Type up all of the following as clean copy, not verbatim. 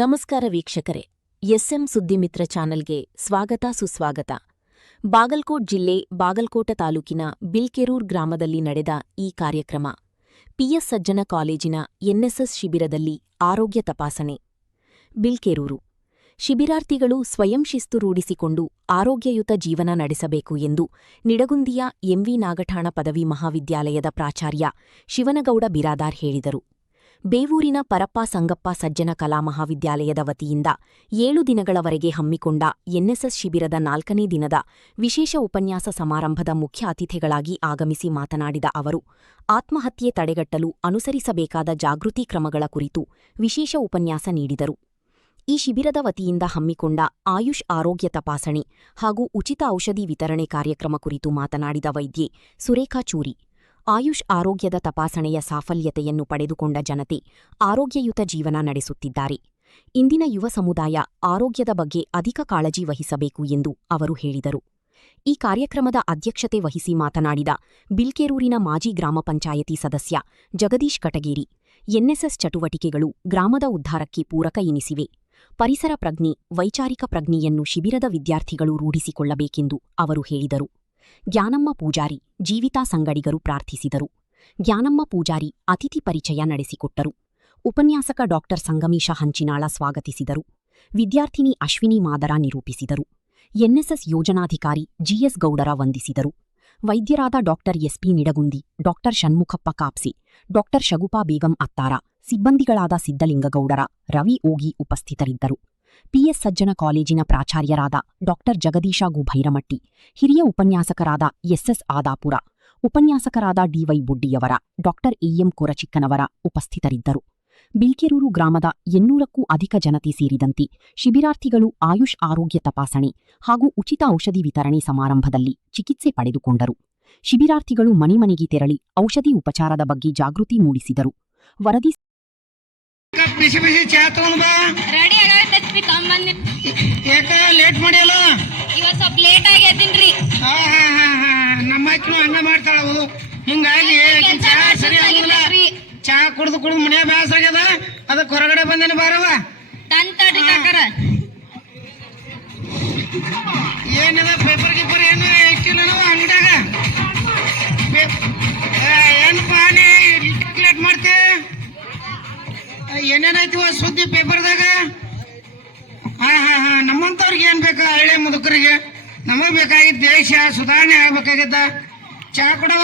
ನಮಸ್ಕಾರ ವೀಕ್ಷಕರೇ, ಎಸ್ಎಂ ಸುದ್ದಿಮಿತ್ರ ಚಾನಲ್ಗೆ ಸ್ವಾಗತ ಸುಸ್ವಾಗತ. ಬಾಗಲಕೋಟ್ ಜಿಲ್ಲೆ ಬಾಗಲಕೋಟ ತಾಲೂಕಿನ ಬಿಲ್ಕೆರೂರ್ ಗ್ರಾಮದಲ್ಲಿ ನಡೆದ ಈ ಕಾರ್ಯಕ್ರಮ ಪಿಎಸ್ ಸಜ್ಜನ ಕಾಲೇಜಿನ ಎನ್ಎಸ್ಎಸ್ ಶಿಬಿರದಲ್ಲಿ ಆರೋಗ್ಯ ತಪಾಸಣೆ. ಬಿಲ್ಕೆರೂರು ಶಿಬಿರಾರ್ಥಿಗಳು ಸ್ವಯಂ ಶಿಸ್ತು ರೂಢಿಸಿಕೊಂಡು ಆರೋಗ್ಯಯುತ ಜೀವನ ನಡೆಸಬೇಕು ಎಂದು ನಿಡಗುಂದಿಯ ಎಂವಿ ನಾಗಠಾಣ ಪದವಿ ಮಹಾವಿದ್ಯಾಲಯದ ಪ್ರಾಚಾರ್ಯ ಶಿವನಗೌಡ ಬಿರಾದಾರ್ ಹೇಳಿದರು. ಬೇವೂರಿನ ಪರಪ್ಪ ಸಂಗಪ್ಪ ಸಜ್ಜನ ಕಲಾ ಮಹಾವಿದ್ಯಾಲಯದ ವತಿಯಿಂದ 7 ದಿನಗಳವರೆಗೆ ಹಮ್ಮಿಕೊಂಡ ಎನ್ಎಸ್ಎಸ್ ಶಿಬಿರದ 4ನೇ ದಿನದ ವಿಶೇಷ ಉಪನ್ಯಾಸ ಸಮಾರಂಭದ ಮುಖ್ಯ ಅತಿಥಿಗಳಾಗಿ ಆಗಮಿಸಿ ಮಾತನಾಡಿದ ಅವರು, ಆತ್ಮಹತ್ಯೆ ತಡೆಗಟ್ಟಲು ಅನುಸರಿಸಬೇಕಾದ ಜಾಗೃತಿ ಕ್ರಮಗಳ ಕುರಿತು ವಿಶೇಷ ಉಪನ್ಯಾಸ ನೀಡಿದರು. ಈ ಶಿಬಿರದ ವತಿಯಿಂದ ಹಮ್ಮಿಕೊಂಡ ಆಯುಷ್ ಆರೋಗ್ಯ ತಪಾಸಣೆ ಹಾಗೂ ಉಚಿತ ಔಷಧಿ ವಿತರಣೆ ಕಾರ್ಯಕ್ರಮ ಕುರಿತು ಮಾತನಾಡಿದ ವೈದ್ಯೆ ಸುರೇಖಾ ಚೂರಿ, ಆಯುಷ್ ಆರೋಗ್ಯದ ತಪಾಸಣೆಯ ಸಾಫಲ್ಯತೆಯನ್ನು ಪಡೆದುಕೊಂಡ ಜನತೆ ಆರೋಗ್ಯಯುತ ಜೀವನ ನಡೆಸುತ್ತಿದ್ದಾರೆ. ಇಂದಿನ ಯುವ ಸಮುದಾಯ ಆರೋಗ್ಯದ ಬಗ್ಗೆ ಅಧಿಕ ಕಾಳಜಿ ವಹಿಸಬೇಕು ಎಂದು ಅವರು ಹೇಳಿದರು. ಈ ಕಾರ್ಯಕ್ರಮದ ಅಧ್ಯಕ್ಷತೆ ವಹಿಸಿ ಮಾತನಾಡಿದ ಬಿಲ್ಕೆರೂರಿನ ಮಾಜಿ ಗ್ರಾಮ ಪಂಚಾಯತಿ ಸದಸ್ಯ ಜಗದೀಶ್ ಕಟಗೇರಿ, ಎನ್ಎಸ್ಎಸ್ ಚಟುವಟಿಕೆಗಳು ಗ್ರಾಮದ ಉದ್ಧಾರಕ್ಕೆ ಪೂರಕ ಎನಿಸಿವೆ. ಪರಿಸರ ಪ್ರಜ್ಞೆ, ವೈಚಾರಿಕ ಪ್ರಜ್ಞೆಯನ್ನು ಶಿಬಿರದ ವಿದ್ಯಾರ್ಥಿಗಳು ರೂಢಿಸಿಕೊಳ್ಳಬೇಕೆಂದು ಅವರು ಹೇಳಿದರು. ಜ್ಞಾನಮ್ಮ ಪೂಜಾರಿ, ಜೀವಿತಾ ಸಂಗಡಿಗರು ಪ್ರಾರ್ಥಿಸಿದರು. ಜ್ಞಾನಮ್ಮ ಪೂಜಾರಿ ಅತಿಥಿ ಪರಿಚಯ ನಡೆಸಿಕೊಟ್ಟರು. ಉಪನ್ಯಾಸಕ ಡಾ ಸಂಗಮೇಶ ಹಂಚಿನಾಳ ಸ್ವಾಗತಿಸಿದರು. ವಿದ್ಯಾರ್ಥಿನಿ ಅಶ್ವಿನಿ ಮಾದರ ನಿರೂಪಿಸಿದರು. ಎನ್ಎಸ್ಎಸ್ ಯೋಜನಾಧಿಕಾರಿ ಜಿಎಸ್ ಗೌಡರ ವಂದಿಸಿದರು. ವೈದ್ಯರಾದ ಡಾ ಎಸ್ಪಿ ನಿಡಗುಂದಿ, ಡಾ ಷಣ್ಮುಖಪ್ಪ ಕಾಪ್ಸಿ, ಡಾ ಶಗುಪಾ ಬೇಗಂ ಅತ್ತಾರ, ಸಿಬ್ಬಂದಿಗಳಾದ ಸಿದ್ದಲಿಂಗಗೌಡರ, ರವಿ ಓಗಿ ಉಪಸ್ಥಿತರಿದ್ದರು. ಪಿಎಸ್ ಸಜ್ಜನ ಕಾಲೇಜಿನ ಪ್ರಾಚಾರ್ಯರಾದ ಡಾ ಜಗದೀಶ ಗುಭೈರಮಟ್ಟಿ, ಹಿರಿಯ ಉಪನ್ಯಾಸಕರಾದ ಎಸ್ಎಸ್ ಆದಾಪುರ, ಉಪನ್ಯಾಸಕರಾದ ಡಿವೈ ಬುಡ್ಡಿಯವರ, ಡಾ ಎಎಂ ಕೊರಚಿಕ್ಕನವರ ಉಪಸ್ಥಿತರಿದ್ದರು. ಬಿಲ್ಕೆರೂರು ಗ್ರಾಮದ 800ಕ್ಕೂ ಅಧಿಕ ಜನತೆ ಸೇರಿದಂತೆ ಶಿಬಿರಾರ್ಥಿಗಳು ಆಯುಷ್ ಆರೋಗ್ಯ ತಪಾಸಣೆ ಹಾಗೂ ಉಚಿತ ಔಷಧಿ ವಿತರಣೆ ಸಮಾರಂಭದಲ್ಲಿ ಚಿಕಿತ್ಸೆ ಪಡೆದುಕೊಂಡರು. ಶಿಬಿರಾರ್ಥಿಗಳು ಮನೆಮನೆಗೆ ತೆರಳಿ ಔಷಧಿ ಉಪಚಾರದ ಬಗ್ಗೆ ಜಾಗೃತಿ ಮೂಡಿಸಿದರು. ವರದಿ ಬಿಸಿ ಬಿಸಿ ಚಾ ತಗೊಂಡ್ ಬಾ. ರೆಡಿ ಆಗೈತಿ ತಮ್ಮನ್ನಿ. ಯಾಕ ಲೇಟ್ ಮಾಡಿಯಲ್ಲ? ಇವತ್ತು ಸ್ವಲ್ಪ ಲೇಟ್ ಆಗೈತಿನ್ರಿ. ನಮ್ಮ ಅಕ್ಕನು ಹಂಗ ಮಾಡ್ತಾಳವು. ಹಿಂಗಾಗಿ ಚಾ ಸರಿ ಆಗಿಲ್ಲ. ಚಾ ಕುಡ್ದು ಮನೆ ಬ್ಯಾಸ ಆಗ್ಯದ, ಅದಕ್ಕೆ ಹೊರಗಡೆ ಬಂದೇನೆ ಬಾರವ. ತಂತಡ್ರಿ ಕಾಕರ. ಏನದ ಪೇಪರ್ ಗೀಪರ್ ಏನು ಇಟ್ಟಿಲ್ಲ ನಾವು ಅಂಗಡ್ಯಾಗ. ಏನಪ್ಪಾ ನೀ ಲೇಟ್ ಮಾಡ್ತೇ? ಏನೇನಾಯ್ತಿವ ಸುದ್ದಿ ಪೇಪರ್ದಾಗ? ನಮ್ಮಂತವ್ರಿಗೆ ಏನ್ ಬೇಕಾ? ಹಳ್ಳಿ ಮುದುಕರಿಗೆ ನಮಗ್ ಬೇಕಾಗಿದ್ದ ದೇಶ ಸುಧಾರಣೆ ಆಗ್ಬೇಕಾಗಿದ್ದ. ಚಾ ಕೊಡವ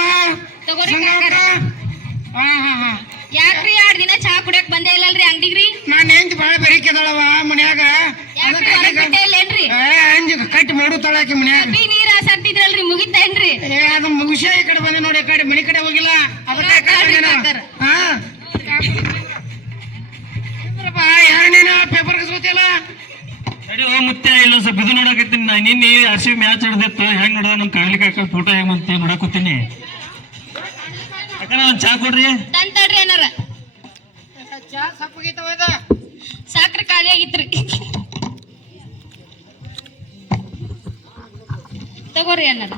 ಯಾಕ್ರಿ 2 ದಿನ ಚಾ ಕುಡಿಯಕ್ ಬಂದೇ ಇಲ್ಲಲ್ರಿ ಅಂಗಡಿಗ್ರಿ? ನಾನ್ ಹೆಂಗ್ ಬಾಳ ಬೆರಿಕೆದಾಳವ ಮನ್ಯಾಗ. ಅಂಜಿ ಕಟ್ಟಿ ಮಾಡುತ್ತಾಳಾಕಿ ಮನ್ಯಾಗ. ನೀರ್ ಹಾಸಾಕ್ತಿದ್ರಲ್ರಿ, ಮುಗಿತೇನ್ರಿ? ಅದು ಮುಗಿಸ ಈ ಕಡೆ ಬಂದೆ ನೋಡಿ, ಈ ಕಡೆ ಮನಿ ಕಡೆ ಹೋಗಿಲ್ಲ. ಯಾರನೇನ ಪೇಪರ್ ಕಸ್ಕೋತಿಯಲ್ಲ? ಮತ್ತೆ ಇಲ್ಲ ಸ್ವಲ್ಪ ಇದು ನೋಡಕತ್ತೀನಿ. ನಿನ್ನೆ RCB ಮ್ಯಾಚ್ ನಡೆದಿತ್ತು, ಹೆಂಗ್ ನೋಡ ನಮ್ ಕಾಗ್ಲಿಕ್ಕೆ ಹಾಕ ಫೋಟೋ ಹೆಂಗ್ ಅಂತ ನೋಡಕತ್ತೀನಿ. ಅಕ್ಕ ಒಂದ್ ಚಾ ಕೊಡ್ರಿ. ತಂತಡ್ರಿ ಏನಾರ. ಚಾ ಸಪ್ಪಗೈತವ. ಸಾಕ್ರಿ ಖಾಲಿ ಆಗಿತ್ರಿ, ತಗೋರಿ ಏನಾರ.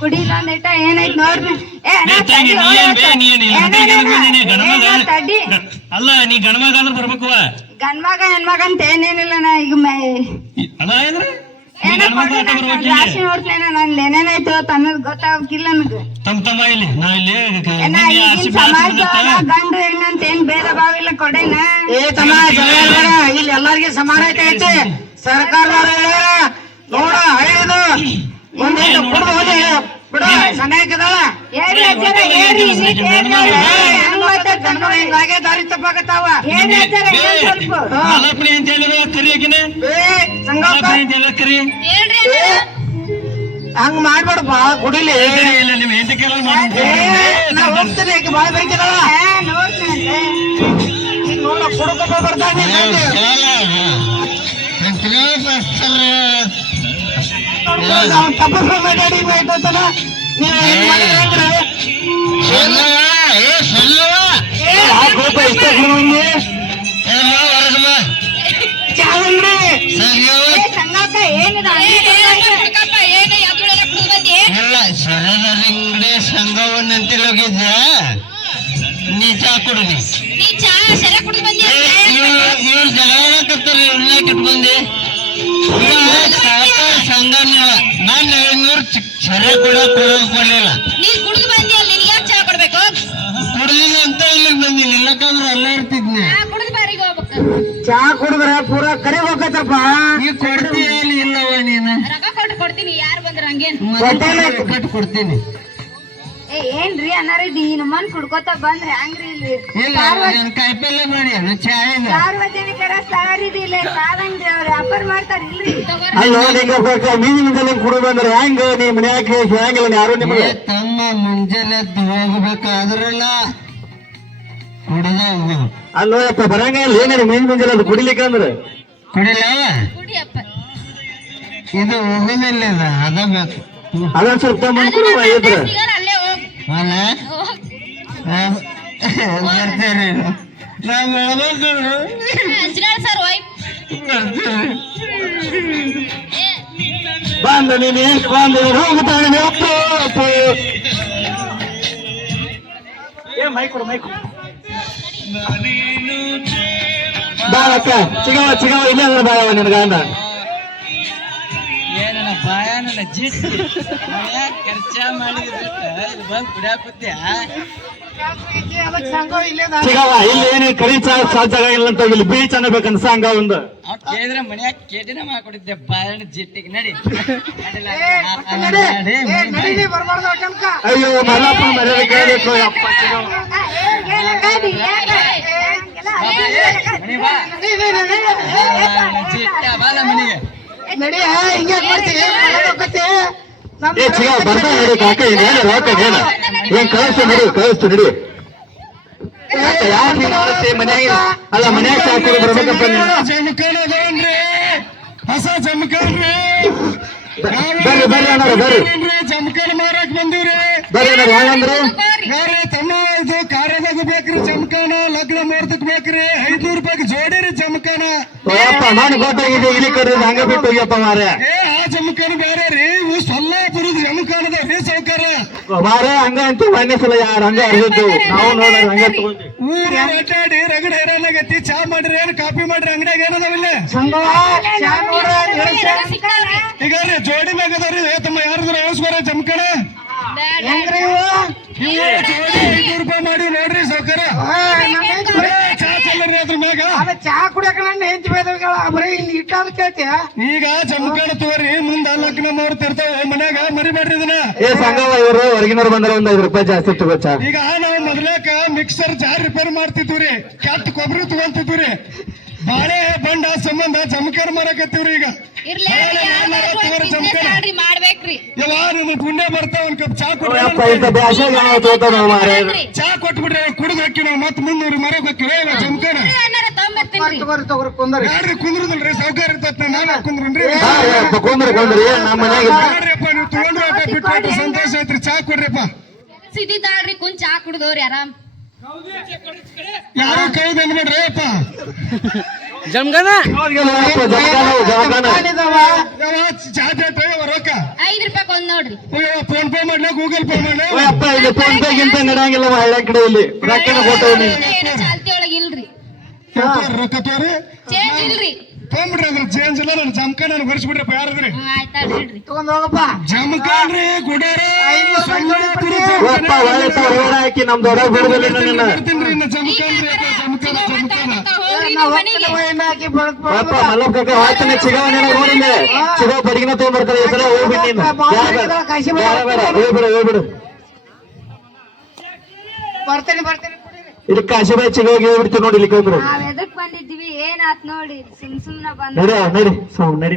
ಕುಡಿಲ್ಲ ನೆಟ ಏನೈತ್ ನೋಡ್ರಿ. ಅಲ್ಲ ನೀ ಗಣಮಗ ಅಂದ್ರೆ ಬರ್ಬೇಕವ. ಗಂಡ್ಮಗ ಹೆಣ್ಮಗ ಅಂತ ಏನೇನಿಲ್ಲ. ನಾ ಈಗ ರಾಶಿ ನೋಡ್ತೇನೆ. ನನ್ ಏನೇನಾಯ್ತು ಅನ್ನೋದು ಗೊತ್ತಾಗಿಲ್ಲ ನನಗೆ. ತಮ್ಮ ಇಲ್ಲಿ ನಾವ್ ಇಲ್ಲಿ ಸಮಾಜದೊಳಗ ಗಂಡು ಹೆಣ್ಣಂತ ಏನ್ ಭೇದ ಭಾವ ಇಲ್ಲ. ಕೊಡೇನ ಇಲ್ಲಿ ಎಲ್ಲಾರ್ಗಿ ಸಮಾನ ಐತೆ. ಸರ್ಕಾರದವ್ರ ನೋಡ ಹಳೇದು ಬಿಡ ಸಣ್ಣದಲ್ಲ. ದಾರಿ ತಪ್ಪಾಗತ್ತಾವ. ಹಂಗ ಮಾಡ್ಬೇಡಪ್ಪ, ಕುಡಿಲಿ. ನಾ ಹೋಗ್ತೇನೆ, ಬಾಳ ಬೇಕಿದಲ್ಲ ನೋಡ ಕುಡ್ಕೊಂಡ್ ಬರ್ತಾನೆ. ತಪ್ಪ ಮಾಡಿ ಬೈತಾನ. ಸಂಘವನ್ನಂತಿಲ್ಲ ಹೋಗಿದ್ದ ನೀ ಚಾ ಕೊಡು. ನೀ ನಿನ್ನೆ ಜಗಳಕತ್ತಾರೆ ಇವ್ರನ್ನ ಕಿಟ್ಕೊಂಡಿ ಸಂಘನ ನಾನು 700 ಸರಿ ಕೂಡ ಕೊಡಲಿಲ್ಲ. ನೀನ್ ಕುಡಿದು ಬಂದಿ ಅಲ್ಲಿ ನಿನ್ಗೆ ಯಾಕೆ ಚಾ ಕೊಡ್ಬೇಕು? ಕುಡಿಲಿಲ್ಲ ಅಂತ ಇಲ್ಲಿಗೆ ಬಂದಿಲ್ಲ, ಇಲ್ಲಕ್ಕಂದ್ರೆ ಅಲ್ಲೇ ಇರ್ತಿದ್ನಿ. ಕುಡಿದು ಬಾರಿಗೆ ಹೋಗ್ಬೇಕು. ಚಾ ಕುಡಿದ್ರೆ ಪೂರಾ ಕರಿ ಹೋಗತ್ತಪ್ಪ. ನೀ ಕೊಡ್ತೀಯ ಇಲ್ಲವ ನೀನು? ರೊಕ್ಕ ಕೊಟ್ಟು ಕೊಡ್ತೀನಿ, ಯಾರು ಬಂದ್ರ ಹಂಗೇನ್ ಕಟ್ಟು ಕೊಡ್ತೀನಿ. ಏನ್ರಿ ಅನ್ನಾರಿದಿ ಮನ್ ಕುಡ್ಕೋತ ಬಂದ್ರೆ ಹಂಗ್ರಿ ಇಲ್ಲಿ ಇಲ್ಲ ಕಾಯಿಪಲ್ಲೆ ಮಾಡಿ ಚಾ ಇಲ್ಲ. ಸಾರ್ವಜನಿಕರ ಸಾರಿದಿ ಇಲ್ಲ ಸಾದಂಗ್ರಿ ಅವ್ರ ವ್ಯಾಪಾರ ಮಾಡ್ತಾರ ಇಲ್ರಿ. ಅಲ್ಲೋ ನಿಂಗ ಮೀನಿನ ಕುಡಿ ಬಂದ್ರೆ ಹೆಂಗ ನೀ ಮನ್ಯಾಗ ಹೆಂಗಿಲ್ಲ ಯಾರು ನಿಮಗೆ ತಮ್ಮ ಮುಂಜಾನೆ ಹೋಗ್ಬೇಕಾದ್ರಲ್ಲ ಕುಡಿದ ಹೋಗುದು. ಅಲ್ಲೋ ಯಪ್ಪ ಬರಂಗ ಇಲ್ಲ ಏನಾರ ಮೀನ್ ಬಂದಿಲ್ಲ ಅದು ಕುಡಿಲಿಕ್ಕೆ ಅಂದ್ರೆ ಕುಡಿಲ ಕುಡಿಯಪ್ಪ. ಇದು ಹೋಗೋದಿಲ್ಲ ಇದು ಅದ ಬೇಕು. ಅದೊಂದ್ ಸ್ವಲ್ಪ ಮುಂದ್ಕೊಡು ಇದ್ರ ಸಿಗಲ್ಲ, ಅಲ್ಲೇ ಹೋಗ್. ಅಲ್ಲ ಹೋಗ್. ಬರ್ತೇನೆ ನಾವು ಹೇಳ್ಬೇಕು. ಅಂಜನಾಳ್ ಸರ್ ವೈಫ್. ಬಂದ ನೀನು ಎಷ್ಟು ಬಂದ ಹೋಗುತ್ತಾನೆ ಅಪ್ಪ ಏ ಮೈಕೊಡು ಮೈಕೊಡು ಬಾಳಕ್ಕ ಚಿಗವ ಇಲ್ಲೇ ಬಾಯವ ನಿನ್ ಗಂಡ ಏನಣ್ಣ ಬಾಯನ ಜಿಟ್ಟಿ ಖರ್ಚ ಮಾಡಿದ್ರೆ ಬಂದು ಕುಡಿಯಾಕತ್ಯ ಚಿಗವ ಇಲ್ಲಿ ಏನು ಕರಿ ಸಾಧ್ಯ ಇಲ್ಲ ಅಂತ ಇಲ್ಲಿ ಬೀಚ್ ಅನ್ನಬೇಕಂತ ಸಂಘ ಒಂದು ಕೇಳಿದ್ರೆ ಮನ್ಯಾಗ ಕೇಟಿನ ಮಾಡ್ಕೊಡಿದ್ದೆ ಬಾಯನ ಜಿಟ್ಟಿಗೆ ನಡಿ. ಅಯ್ಯೋ ಮಲ್ಲಪ್ಪ ಮರ್ಯಾದೆ ಕೇಳಬೇಕು ಅಪ್ಪ ಚಿಗವ ಮನೆಗೆ ಏ ಚಿಗವ ಬರ್ತಾ ನೋಡಿ ಕಾಕ ಏನೇನು ರೋಕ ಏನ್ ಕಳಿಸ್ತು ನಡಿ ಯಾಕೆ ಮನ್ಯಾಗ ಅಲ್ಲ ಮನ್ಯಾಗ ಸಾಕು ಬರ್ಬೇಕಪ್ಪ ಜಮಖಾನದವನ್ರಿ ಹೊಸ ಜಮಖಾನ್ರಿ ಬರ್ರಿ ಅಣ್ಣ ಬರ್ರಿ ಜಮಖಾನ ಮಾರಕ್ ಬಂದಿವ್ರಿ. ಬರ್ರಿ ಅಣ್ಣ ಹೆಂಗಂದ್ರಿ ಯಾರೇ ತಮ್ಮ ಇದು ಕಾರ್ಯದಾಗ ಬೇಕ್ರಿ ಜಮಖಾನ ಲಗ್ನ ಮುಹೂರ್ತಕ್ ಬೇಕ್ರಿ 500 ರೂಪಾಯಿ ಜೋಡಿರಿ ಜಮಖಾನ. ಅಪ್ಪ ನಾನು ಗೊತ್ತಾಗಿದೆ ಇಲ್ಲಿ ಕಡೆ ಹಂಗ ಬಿಟ್ಟು ಹೋಗ್ಯಪ್ಪ ಮಾರ ಏ ಆ ಜಮಖಾನ ಬೇರೆ ರೀ, ಇವು ಸೊಲ್ಲಾಪುರದ ಜಮಖಾನದ ರೀ ಸೌಕರ್ಯ. ಮಾರ ಹಂಗ ಅಂತ ಒಂದೇ ಸಲ ಯಾರು ಹಂಗ ಅರ್ಜಿದ್ದು ನಾವು ನೋಡ್ರಿ ಹಂಗ ತಗೊಂಡ್ವಿ ಊರ್ ಅಡ್ಡಾಡಿ ರಗಡ ಹೇರಾನಾಗತ್ತಿ. ಚಾ ಮಾಡ್ರಿ ಏನ್ ಕಾಫಿ ಮಾಡ್ರಿ ಅಂಗಡಿಯಾಗ ಏನದಾವಿಲ್ಲ ಈಗ ರೀ ಜೋಡಿ ಮ್ಯಾಗದವ್ರಿ. ತಮ್ಮ ಯಾರಾದ್ರೂ ಎಳ್ಸ್ಕೊರ ಜಮಖಾನ ಇವು ಜೋಡಿ 500 ರೂಪಾಯಿ ಮಾಡಿ ನೋಡ್ರಿ ಸೌಕರ್ಯ. ಚಾ ಚಲ್ಲರಿ ಅದ್ರ ಮ್ಯಾಗ ಚಾ ಕುಡಿಯಕ ನನ್ನ ಹೆಂಚ ಬೇದಗಳ ಬರೀ ಇಲ್ಲಿ ಇಟ್ಟಾದ ಕೇಳ್ತೀಯ. ಈಗ ಜಮಖಾನ ತೋರಿ ಮುಂದ ಲಗ್ನ ಮುಹೂರ್ತ ಇರ್ತಾವ ಮನ್ಯಾಗ ಮರಿಬೇಡ್ರಿ ಇದನ್ನ. ಏ ಸಂಗವ ಇವರು ಹೊರಗಿನವ್ರು ಬಂದ್ರೆ ಒಂದ್ 5 ರೂಪಾಯಿ ಜಾಸ್ತಿ ತಗೋ ಚಾ. ಈಗ ನಾವು ಮೊದ್ಲಾಕ ಮಿಕ್ಸರ್ ಜಾರ್ ರಿಪೇರ್ ಮಾಡ್ತಿದ್ವಿ, ಕೆಟ್ಟ ಕೊಬ್ಬರಿ ತಗೊಂತಿದ್ವಿ. ಬಾಳೆ ಬಂಡ ಸಂಬಂಧ ಜಮಖಾನ ಮಾರಕತ್ತೀವ್ರಿ. ಈಗ ಜಮಖಾನ ಮಾಡ್ಬೇಕ್ರಿ. ಯಾವಾಗ ನಿಮ್ಗೆ ಪುಣ್ಯ ಬರ್ತಾವ ಒಂದ್ ಕಪ್ ಚಾ ಅಪ್ಪ ಇಂಥ ಬ್ಯಾಸಾಗ ನಾವು ತಗೋತಾವ ನಾವು ಮಾರ ಚಾ ಕೊಟ್ಬಿಟ್ರೆ ಕುಡಿದು ಹಾಕಿ ನಾವು ಮತ್ತೆ ಮುನ್ನೂರು ಮರಕ್ ಹಾಕಿವಿ ಜಮಖಾನ. ತಗೋರಿ ಕುಂದರಿ ಯಾರ್ರಿ ಕುಂದ್ರದಲ್ರಿ ಸೌಕರ್ಯ ಇರ್ತೈತಿ ನಾನು ಕುಂದ್ರನ್ರಿ. ಕೊಂದ್ರಿ ನಮ್ಮ ಮನ್ಯಾಗ ನೋಡ್ರಿಪ್ಪ ನೀವು ತಗೊಂಡ್ರಿ ಬಿಟ್ಟು ಸಂತೋಷ ಐತ್ರಿ. ಚಾ ಕೊಡ್ರಿಪ್ಪ. ಸಿದ್ದಿದ್ದಾಳ್ರಿ ಕುಂತ್ ಚಾ ಕುಡ್ದವ್ರಿ ಆರಾಮ್. ಯಾರು ಕೈ ಬಂದ್ಬಿಡ್ರಿ ಅಪ್ಪ. ಜಮಖಾನ ಚಾ ರೊಕ್ಕ 5 ರೂಪಾಯಿ ಒಂದ್ ನೋಡ್ರಿ. ಫೋನ್ ಪೇ ಮಾಡ್ಲ ಗೂಗಲ್ ಪೇ ಮಾಡ್ಲ? ಅಪ್ಪ ಇಲ್ಲಿ ಫೋನ್ ಪೇ ಗಿಂತ ನಡಂಗಿಲ್ಲ ಹಳ್ಳ ಕಡೆ ಇಲ್ಲಿ ರೊಕ್ಕನ ಕೊಟ್ಟವ್ನಿ ಏನೋ ಚಾಲ್ತಿ ಒಳಗ್ ಇಲ್ರಿ, ರೊಕ್ಕ ತೋರಿ ಚೇಂಜ್ ಇಲ್ರಿ. ತೊಗೊಂಬಿಡ್ರಿ ಅದ್ರ ಚೇಂಜ್ ಇಲ್ಲ. ನನ್ನ ಜಮಖಾನ ಹೊರಿಸ್ಬಿಡ್ರಪ್ಪ. ಯಾರದ್ರಿ ಆಯ್ತಾ ಹೇಳ್ರಿ. ತಗೊಂಡ್ ಹೋಗಪ್ಪ. ಜಮಖಾನ್ರಿ ಗುಡಾರ ಅಪ್ಪ ಒಳ್ಳೆ ಹಾಕಿ ನಮ್ ದೊಡ್ಡ ಬಿಡುದಿಲ್ಲ ನನ್ನ ಬರ್ತೀನ್ರಿ ಇನ್ನ ಜಮಖಾನ್ರಿ ಜಮಖಾನ ಜಮಖಾನ. ಹೋಗ್ರಿ ನೀವು ಮನೆಗೆ. ಅಪ್ಪ ಮಲ್ಲಪ್ಪ ಕಾಕ ಹೋಗ್ತಾನೆ ಚಿಗವ ನೋಡಿಲ್ಲ ಚಿಗವ ಬಡಿಗಿನ ತಗೊಂಡ್ಬರ್ತಾರೆ ಈ ಸಲ ಹೋಗ್ಬಿಟ್ಟು ನೀನು ಹೋಗ್ಬಿಡು ಬರ್ತೇನೆ ಇಲ್ಲಿ ಕಾಶಿಬಾಯಿ ಚಿಗವಾಗಿ ಹೋಗ್ಬಿಡ್ತೀವಿ ನೋಡಿ ಇಲ್ಲಿ ಕಂದ್ರು ನಾವ್ ಎದಕ್ ಬಂದಿದ್ವಿ ಏನಾತ್ ನೋಡಿ ಸುಮ್ನ ಬಂದ ನಡಿ ನಡಿ ನಡಿ